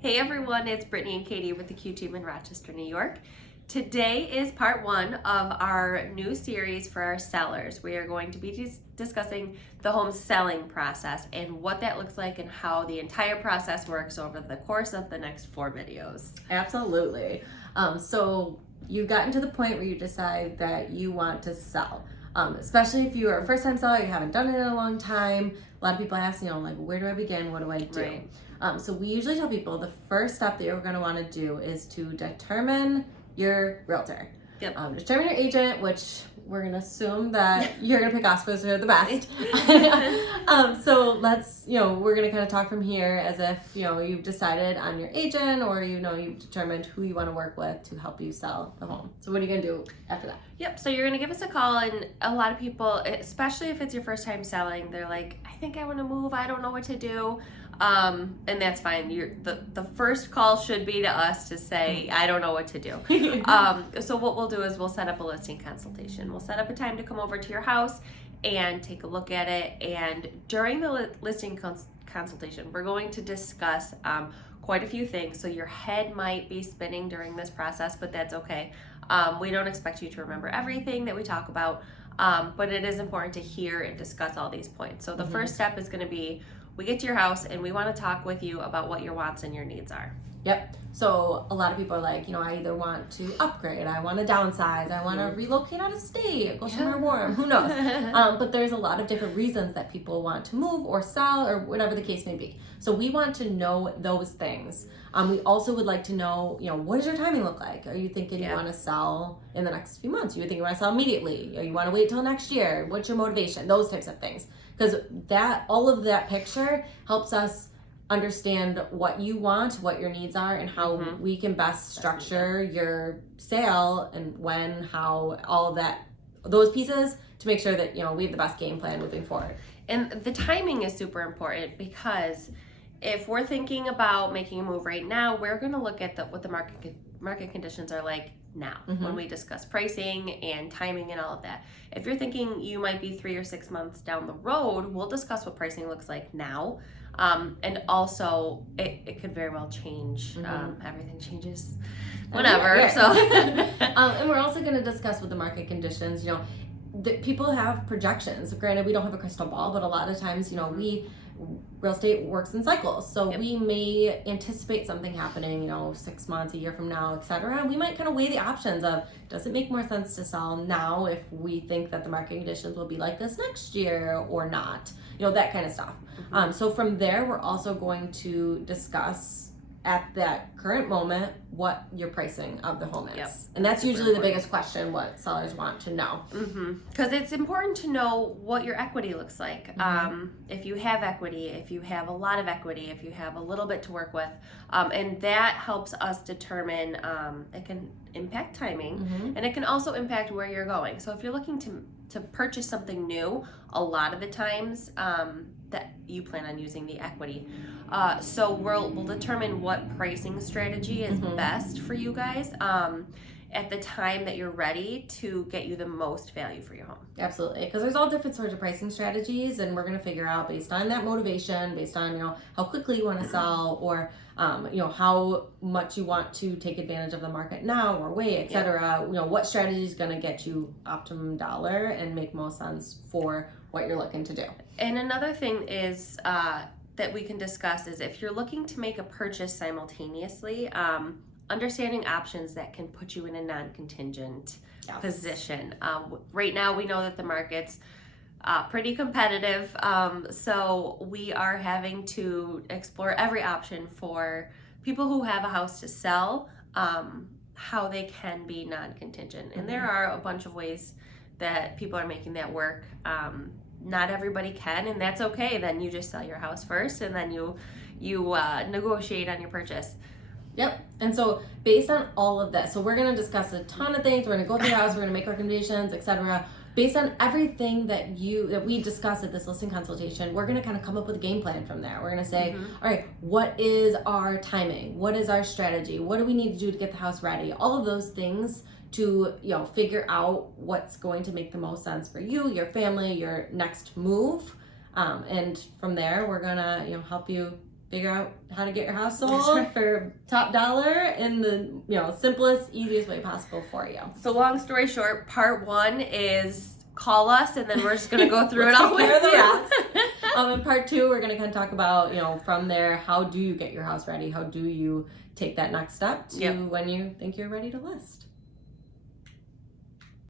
Hey everyone, it's Brittany and Katie with the Q team in Rochester, New York. Today is part one of our new series for our sellers. We are going to be discussing the home selling process and what that looks like and how the entire process works over the course of the next 4 videos. Absolutely. So you've gotten to the point where you decide that you want to sell. Especially if you are a first-time seller, you haven't done it in a long time. A lot of people ask, where do I begin? What do I do? Right. So we usually tell people the first step that you're going to want to do is to determine your realtor. Yep. Determine your agent, which we're going to assume that you're going to pick us because they're the best. So let's, we're going to kind of talk from here as if, you've decided on your agent or, you've determined who you want to work with to help you sell the home. So what are you going to do after that? Yep, so you're going to give us a call, and a lot of people, especially if it's your first time selling, they're like, I think I want to move, I don't know what to do. And that's fine. The first call should be to us to say, I don't know what to do. So what we'll do is we'll set up a listing consultation. We'll set up a time to come over to your house and take a look at it. And during the listing consultation, we're going to discuss quite a few things. So your head might be spinning during this process, but that's okay. We don't expect you to remember everything that we talk about, but it is important to hear and discuss all these points. So the first step is going to be, we get to your house and we want to talk with you about what your wants and your needs are. Yep. So a lot of people are like, I either want to upgrade, I want to downsize, I want to relocate out of state, go somewhere warm, who knows? But there's a lot of different reasons that people want to move or sell or whatever the case may be. So we want to know those things. We also would like to know, what does your timing look like? Are you thinking you want to sell in the next few months? You think you want to sell immediately? Or you want to wait till next year? What's your motivation? Those types of things. Because all of that picture helps us understand what you want, what your needs are, and how we can best structure your sale and when, how, all of that, those pieces to make sure that, we have the best game plan moving forward. And the timing is super important because if we're thinking about making a move right now, we're going to look at what the market conditions are like now when we discuss pricing and timing and all of that. If you're thinking you might be 3 or 6 months down the road, we'll discuss what pricing looks like now. And also it could very well change. Everything changes whenever. Yeah. So and we're also going to discuss with the market conditions, that people have projections. Granted, we don't have a crystal ball, but a lot of times, real estate works in cycles. So we may anticipate something happening, 6 months, a year from now, etc. And we might kind of weigh the options of, does it make more sense to sell now if we think that the market conditions will be like this next year or not? That kind of stuff. So from there, we're also going to discuss at that current moment what your pricing of the home is. And that's usually the biggest question what sellers want to know. Because it's important to know what your equity looks like. If you have equity, if you have a lot of equity, if you have a little bit to work with, and that helps us determine, it can impact timing, and it can also impact where you're going. So if you're looking to purchase something new, a lot of the times that you plan on using the equity. So we'll determine what pricing strategy is best for you guys at the time that you're ready to get you the most value for your home. Absolutely, because there's all different sorts of pricing strategies, and we're going to figure out based on that motivation, based on how quickly you want to sell, or how much you want to take advantage of the market now or wait, etc. What strategy is going to get you optimum dollar and make most sense for what you're looking to do. And another thing is that we can discuss is if you're looking to make a purchase simultaneously, understanding options that can put you in a non-contingent position. Right now, we know that the market's pretty competitive, so we are having to explore every option for people who have a house to sell, how they can be non-contingent. And there are a bunch of ways that people are making that work. Not everybody can, and that's okay. Then you just sell your house first, and then you negotiate on your purchase. Yep. And so based on all of this, so we're going to discuss a ton of things. We're going to go through the house. We're going to make recommendations, etc. Based on everything that we discuss at this listing consultation, we're going to kind of come up with a game plan from there. We're going to say, all right, what is our timing? What is our strategy? What do we need to do to get the house ready? All of those things to figure out what's going to make the most sense for you, your family, your next move. And from there, we're going to help you figure out how to get your house sold for top dollar in the simplest, easiest way possible for you. So long story short, part 1 is call us, and then we're just gonna go through it all with the you. rest. In part 2, we're gonna kind of talk about from there, how do you get your house ready? How do you take that next step to when you think you're ready to list?